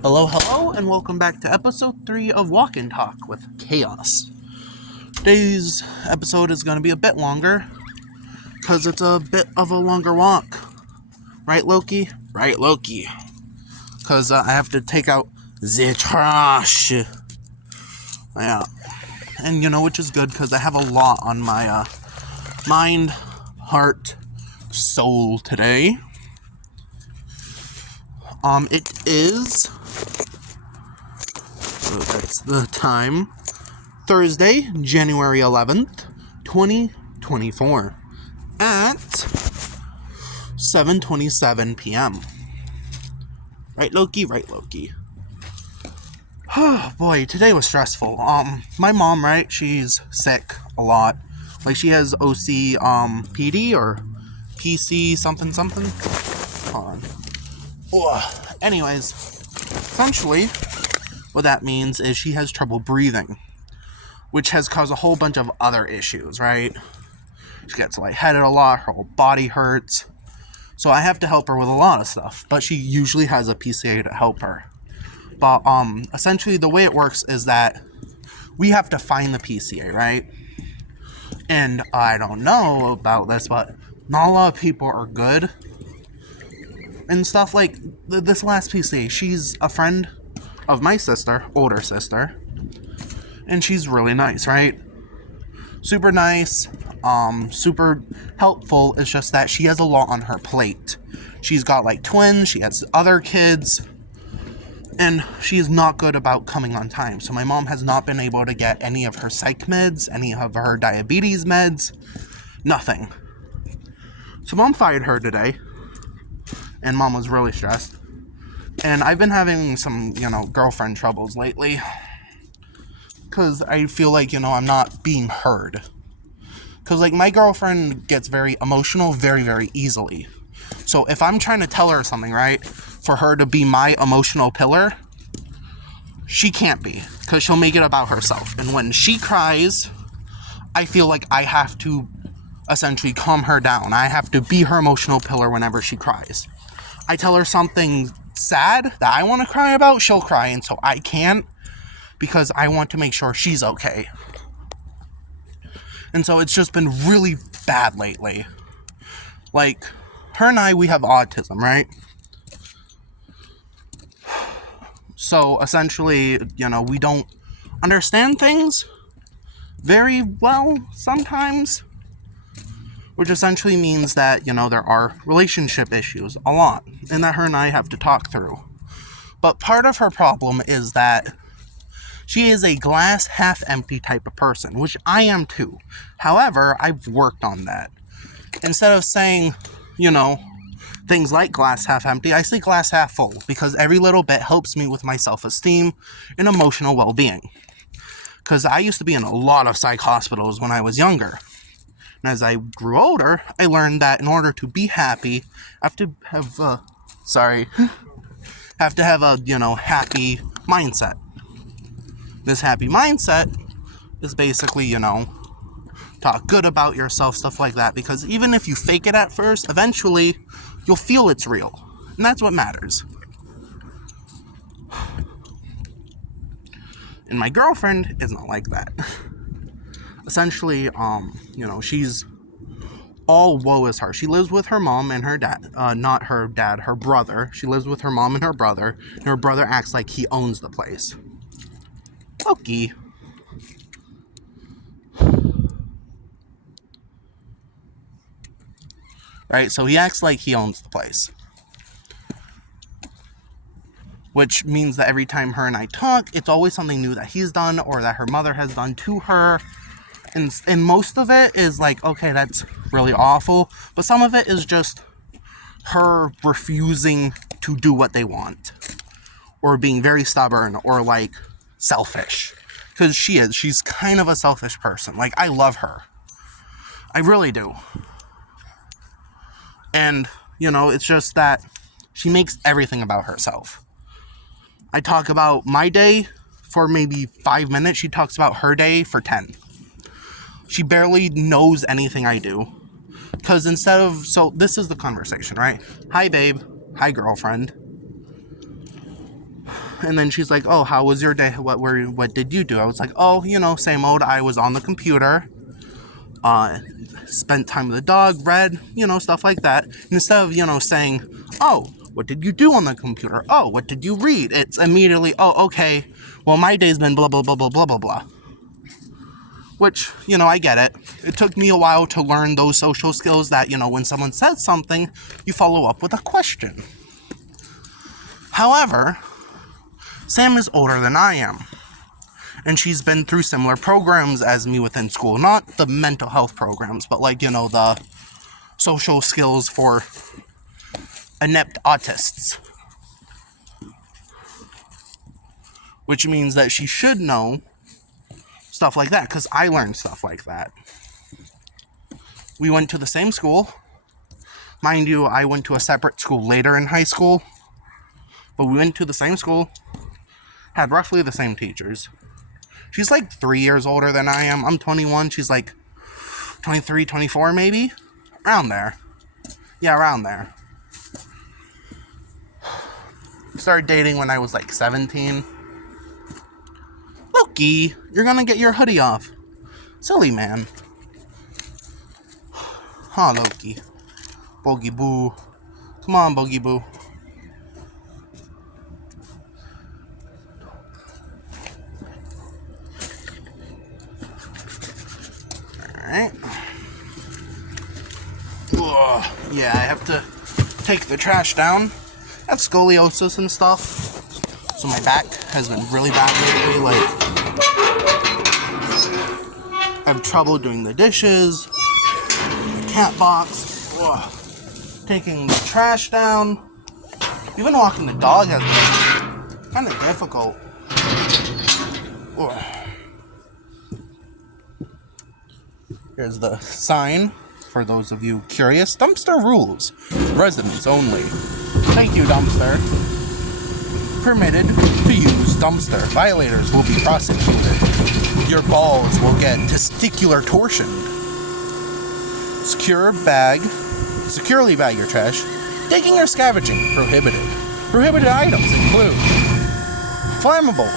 Hello, and welcome back to episode 3 of Walk and Talk with Chaos. Today's episode is going to be a bit longer, because it's a bit of a longer walk. Right, Loki? Right, Loki. Because I have to take out the trash. Yeah. And, which is good, because I have a lot on my mind, heart, soul today. It is... that's the time. Thursday, January 11th, 2024. At 7:27 p.m. Right, Loki? Right, Loki. Oh, boy, today was stressful. My mom, right, she's sick a lot. Like, she has PD or PC something. Hold on. Ugh. Anyways, essentially, what that means is she has trouble breathing, which has caused a whole bunch of other issues, right? She gets lightheaded a lot, her whole body hurts. So I have to help her with a lot of stuff, but she usually has a PCA to help her. But essentially the way it works is that we have to find the PCA, right? And I don't know about this, but not a lot of people are good and stuff. Like this last PCA, she's a friend of my sister, older sister, and she's really nice, right? Super nice, super helpful. It's just that she has a lot on her plate. She's got twins, she has other kids, and she is not good about coming on time. So my mom has not been able to get any of her psych meds, any of her diabetes meds, nothing. So mom fired her today, and mom was really stressed. And I've been having some, girlfriend troubles lately. Because I feel like, I'm not being heard. Because, my girlfriend gets very emotional very, very easily. So if I'm trying to tell her something, right, for her to be my emotional pillar, she can't be. Because she'll make it about herself. And when she cries, I feel like I have to essentially calm her down. I have to be her emotional pillar whenever she cries. I tell her something sad that I want to cry about, she'll cry. And so I can't. Because I want to make sure she's okay. And so it's just been really bad lately. Her and I, we have autism, right? So essentially, we don't understand things very well sometimes. Which essentially means that, there are relationship issues a lot. And that her and I have to talk through. But part of her problem is that she is a glass half empty type of person, which I am too. However, I've worked on that. Instead of saying, things like glass half empty, I say glass half full, because every little bit helps me with my self-esteem and emotional well-being. Because I used to be in a lot of psych hospitals when I was younger. And as I grew older, I learned that in order to be happy, I have to have a happy mindset. This happy mindset is basically, talk good about yourself, stuff like that. Because even if you fake it at first, eventually you'll feel it's real. And that's what matters. And my girlfriend is not like that. Essentially, she's all woe is her. She lives with her mom and her dad. Not her dad, her brother. She lives with her mom and her brother. And her brother acts like he owns the place. Loki. Right, so he acts like he owns the place. Which means that every time her and I talk, it's always something new that he's done or that her mother has done to her. And most of it is okay, that's really awful. But some of it is just her refusing to do what they want. Or being very stubborn or selfish. Because she's kind of a selfish person. I love her. I really do. And, it's just that she makes everything about herself. I talk about my day for maybe 5 minutes. She talks about her day for 10. She barely knows anything I do. Because so this is the conversation, right? Hi, babe. Hi, girlfriend. And then she's like, oh, how was your day? What did you do? I was like, oh, same old. I was on the computer, spent time with the dog, read, stuff like that. Instead of, saying, oh, what did you do on the computer? Oh, what did you read? It's immediately, oh, okay, well, my day's been blah, blah, blah, blah, blah, blah, blah. Which, I get it. It took me a while to learn those social skills that, when someone says something, you follow up with a question. However, Sam is older than I am. And she's been through similar programs as me within school. Not the mental health programs, but the social skills for inept autists. Which means that she should know stuff like that, because I learned stuff like that. We went to the same school. Mind you, I went to a separate school later in high school. But we went to the same school. Had roughly the same teachers. She's 3 years older than I am. I'm 21. She's 23, 24 maybe? Around there. Yeah, around there. Started dating when I was 17. Loki, you're gonna get your hoodie off. Silly man. Huh, Loki. Bogey Boo. Come on, Bogey Boo. Alright. Yeah, I have to take the trash down. I have scoliosis and stuff, so my back has been really bad lately. I have trouble doing the dishes, the cat box, taking the trash down. Even walking the dog has been kind of difficult. Here's the sign, for those of you curious. Dumpster rules. Residents only. Thank you, dumpster. Permitted to use dumpster. Violators will be prosecuted. Your balls will get testicular torsioned. Securely bag your trash. Digging or scavenging, prohibited. Prohibited items include flammable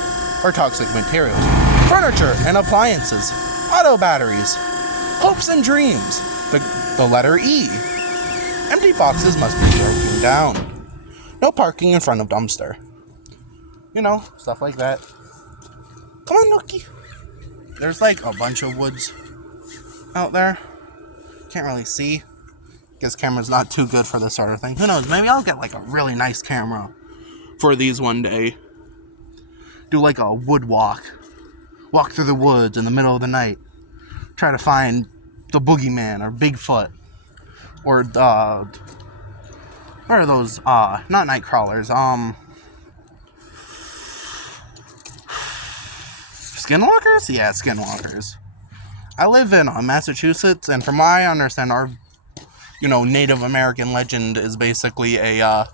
or toxic materials, furniture and appliances, auto batteries, hopes and dreams, the letter E. Empty boxes must be broken down. No parking in front of dumpster. Stuff like that. Come on, Nookie. There's a bunch of woods out there. Can't really see. Guess camera's not too good for this sort of thing. Who knows? Maybe I'll get a really nice camera for these one day. Do a wood walk. Walk through the woods in the middle of the night. Try to find the boogeyman or Bigfoot. Or what are those? Not night crawlers. Skinwalkers? Yeah, skinwalkers. I live in Massachusetts, and from what I understand, our Native American legend is basically a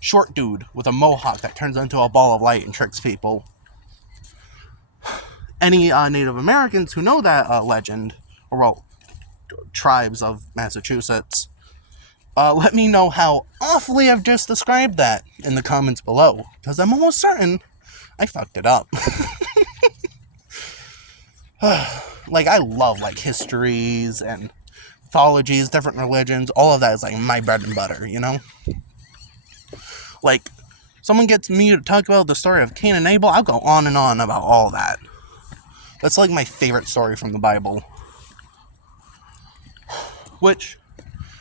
short dude with a mohawk that turns into a ball of light and tricks people. Any Native Americans who know that legend, or tribes of Massachusetts, let me know how awfully I've just described that in the comments below, because I'm almost certain I fucked it up. I love histories and mythologies, different religions. All of that is my bread and butter, someone gets me to talk about the story of Cain and Abel, I'll go on and on about all that. That's my favorite story from the Bible. Which,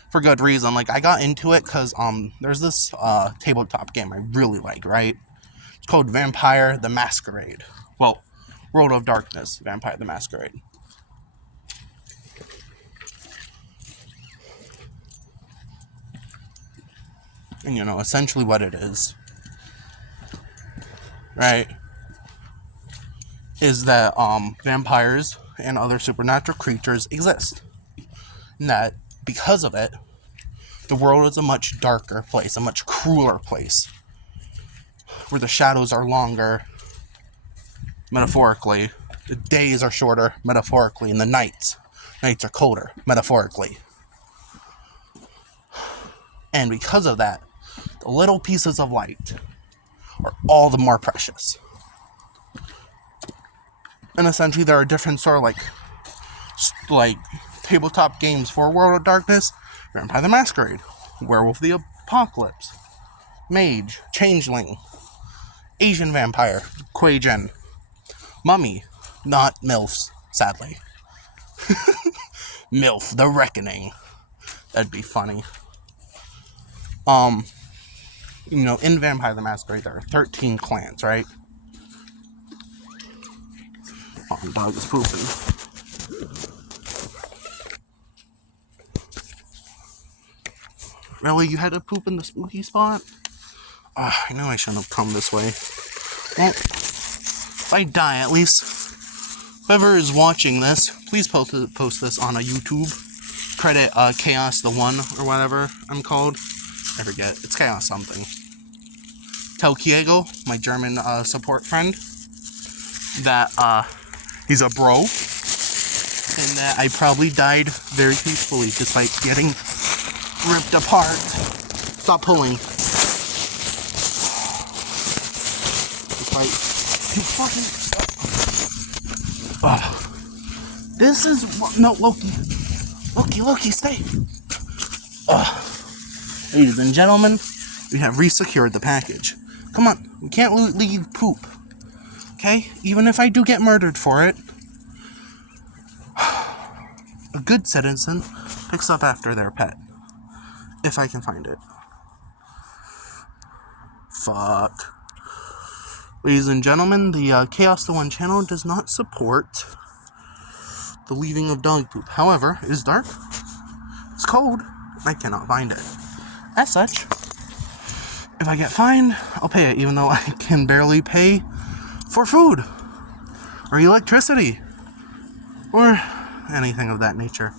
for good reason. I got into it because there's this tabletop game I really like, right? It's called Vampire the Masquerade. Well, World of Darkness, Vampire the Masquerade. And essentially what it is, right, is that vampires and other supernatural creatures exist. And that because of it, the world is a much darker place, a much crueler place, where the shadows are longer, metaphorically, the days are shorter, metaphorically, and the nights are colder, metaphorically. And because of that, the little pieces of light are all the more precious. And essentially there are different sort of like tabletop games for World of Darkness: Vampire the Masquerade, Werewolf the Apocalypse, Mage, Changeling, Asian Vampire, Quagen, Mummy, not MILFs, sadly. MILF the Reckoning. That'd be funny. In Vampire the Masquerade there are 13 clans, right? Oh, the dog is pooping. Really? You had to poop in the spooky spot? I know I shouldn't have come this way. Well, if I die, at least whoever is watching this, please post this on a YouTube. Credit Chaos the One or whatever I'm called. I forget. It's Chaos something. Tell Kiego, my German support friend, that he's a bro, and that I probably died very peacefully despite getting ripped apart. Stop pulling. Despite you fucking. This is no Loki. Loki, stay. Ladies and gentlemen, we have resecured the package. Come on, we can't leave poop. Okay? Even if I do get murdered for it, a good citizen picks up after their pet. If I can find it. Fuck. Ladies and gentlemen, the Chaos the One channel does not support the leaving of dog poop. However, it is dark, it's cold, I cannot find it. As such, if I get fined, I'll pay it, even though I can barely pay for food, or electricity, or anything of that nature.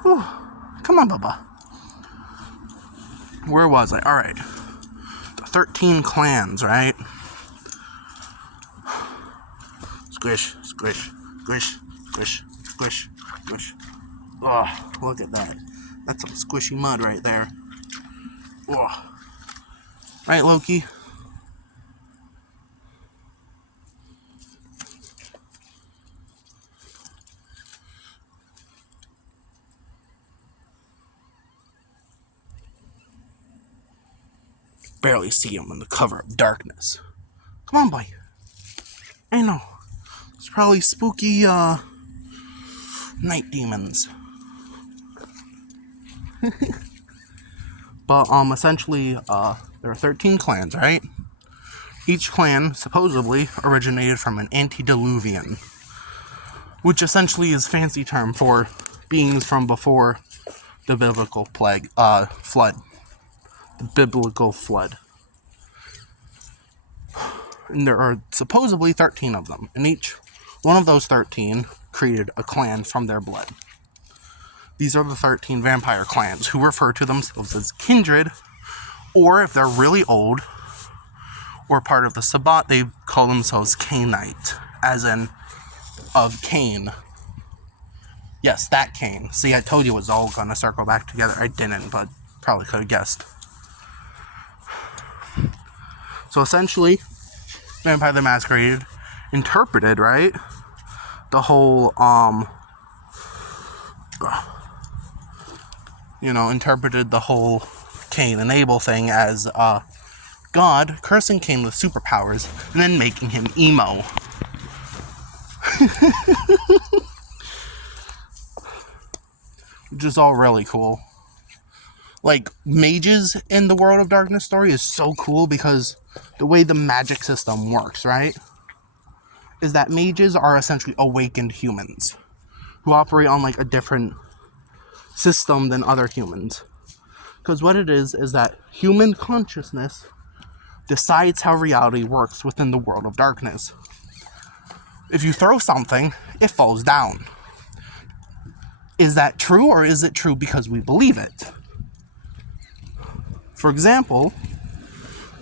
Whew. Come on, Bubba. Where was I? Alright. The 13 clans, right? Squish, squish, squish, squish, squish, squish. Oh, look at that. That's some squishy mud right there. Oh. Right, Loki? Barely see him in the cover of darkness. Come on, boy. I know. It's probably spooky, night demons. But, essentially, there are 13 clans, right? Each clan, supposedly, originated from an antediluvian, which essentially is a fancy term for beings from before the biblical flood. The biblical flood. And there are supposedly 13 of them, and each one of those 13 created a clan from their blood. These are the 13 vampire clans, who refer to themselves as kindred, or if they're really old, or part of the Sabbat, they call themselves Cainite, as in, of Cain. Yes, that Cain. See, I told you it was all gonna circle back together. I didn't, but probably could have guessed. So essentially, Vampire the Masquerade interpreted, right, the whole, interpreted the whole Cain and Abel thing as, God cursing Cain with superpowers and then making him emo. Which is all really cool. Like, mages in the World of Darkness story is so cool because the way the magic system works, right, is that mages are essentially awakened humans who operate on, like, a different system than other humans. Because what it is that human consciousness decides how reality works within the World of Darkness. If you throw something, it falls down. Is that true, or is it true because we believe it? For example,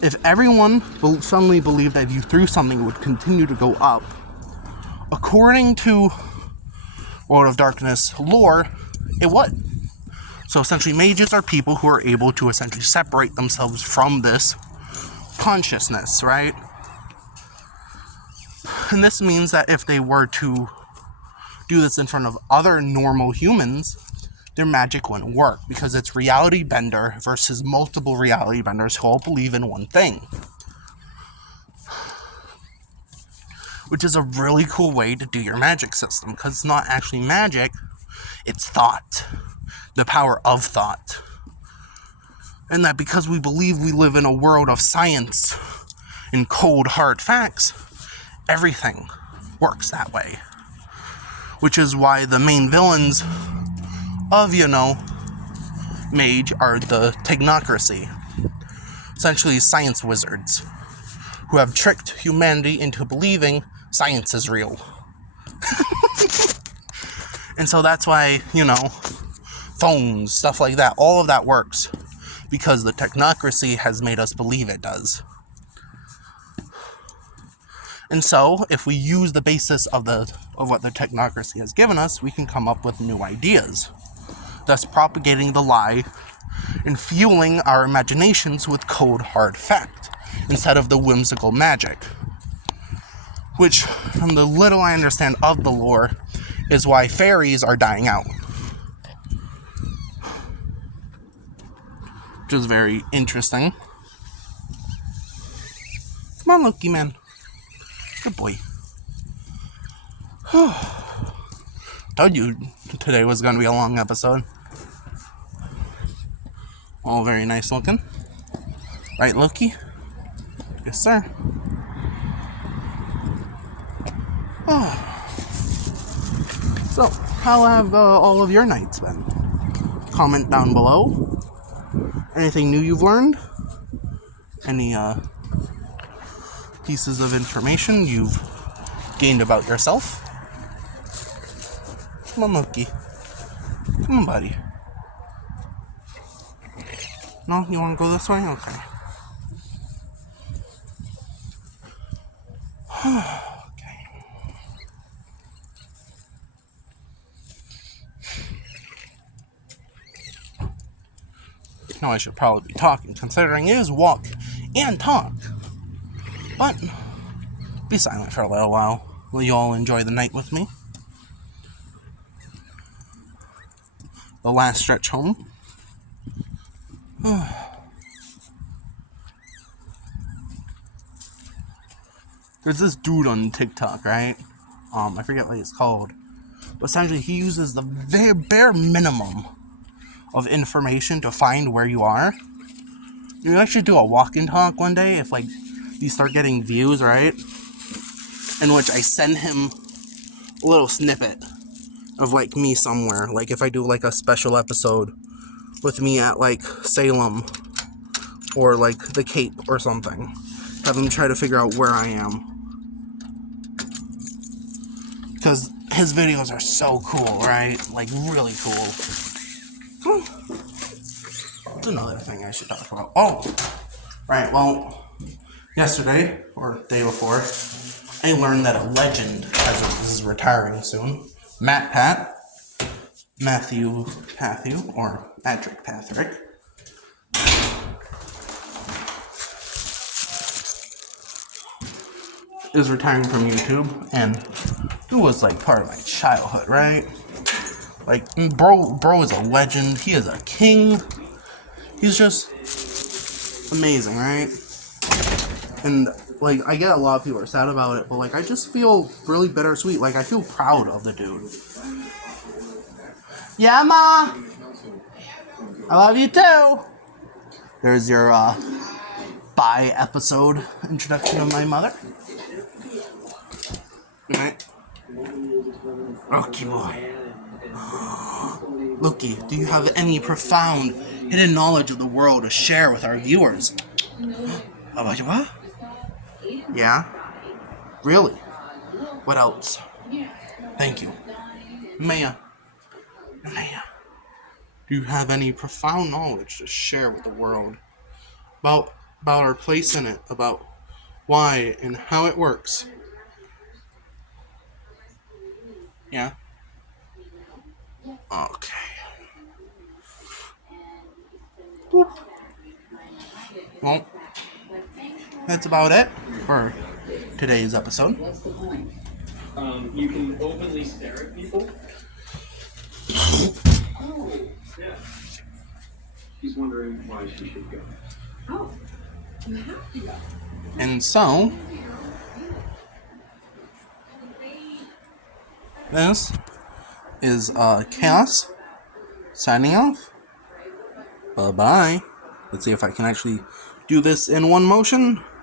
if everyone suddenly believed that if you threw something, it would continue to go up, according to World of Darkness lore, it would. So essentially, mages are people who are able to essentially separate themselves from this consciousness, right? And this means that if they were to do this in front of other normal humans, their magic wouldn't work, because it's reality bender versus multiple reality benders who all believe in one thing. Which is a really cool way to do your magic system, because it's not actually magic, it's thought. The power of thought. And that because we believe we live in a world of science and cold, hard facts, everything works that way. Which is why the main villains of, Mage are the technocracy. Essentially science wizards who have tricked humanity into believing science is real. And so that's why, phones, stuff like that, all of that works because the technocracy has made us believe it does. And so, if we use the basis of what the technocracy has given us, we can come up with new ideas, thus propagating the lie and fueling our imaginations with cold, hard fact, instead of the whimsical magic. Which, from the little I understand of the lore, is why fairies are dying out. Which is very interesting. Come on, Loki, man. Good boy. Told you today was going to be a long episode. All very nice looking. Right, Loki? Yes, sir. So, how have all of your nights been? Comment down below. Anything new you've learned? Any pieces of information you've gained about yourself? Come on, Loki. Come on, buddy. No? You want to go this way? Okay. Now I should probably be talking, considering it is walk and talk. But, be silent for a little while. Will you all enjoy the night with me? The last stretch home. There's this dude on TikTok, right? I forget what he's called. But essentially, he uses the very bare minimum of information to find where you are. You actually do a walk and talk one day if, you start getting views, right? In which I send him a little snippet of, me somewhere. If I do, a special episode with me at, Salem or, the Cape or something. Have him try to figure out where I am. Because his videos are so cool, right? Really cool. That's another thing I should talk about. Oh! Right, well, yesterday, or day before, I learned that a legend is retiring soon. Matthew Pathu, or Patrick Patrick. Is retiring from YouTube, and who was part of my childhood, right? Bro is a legend. He is a king. He's just amazing, right? And I get a lot of people are sad about it, but I just feel really bittersweet. I feel proud of the dude. Yeah, Ma. I love you too. There's your bi-episode introduction of my mother. Good night. Loki boy. Loki, do you have any profound hidden knowledge of the world to share with our viewers? What? Yeah? Really? What else? Thank you. Maya. Do you have any profound knowledge to share with the world about our place in it, about why and how it works? Yeah? Okay. Boop. Well, that's about it for today's episode. You can openly stare at people. Yeah. She's wondering why she should go. Oh, you have to go. And so, this is Cass signing off. Bye-bye. Let's see if I can actually do this in one motion.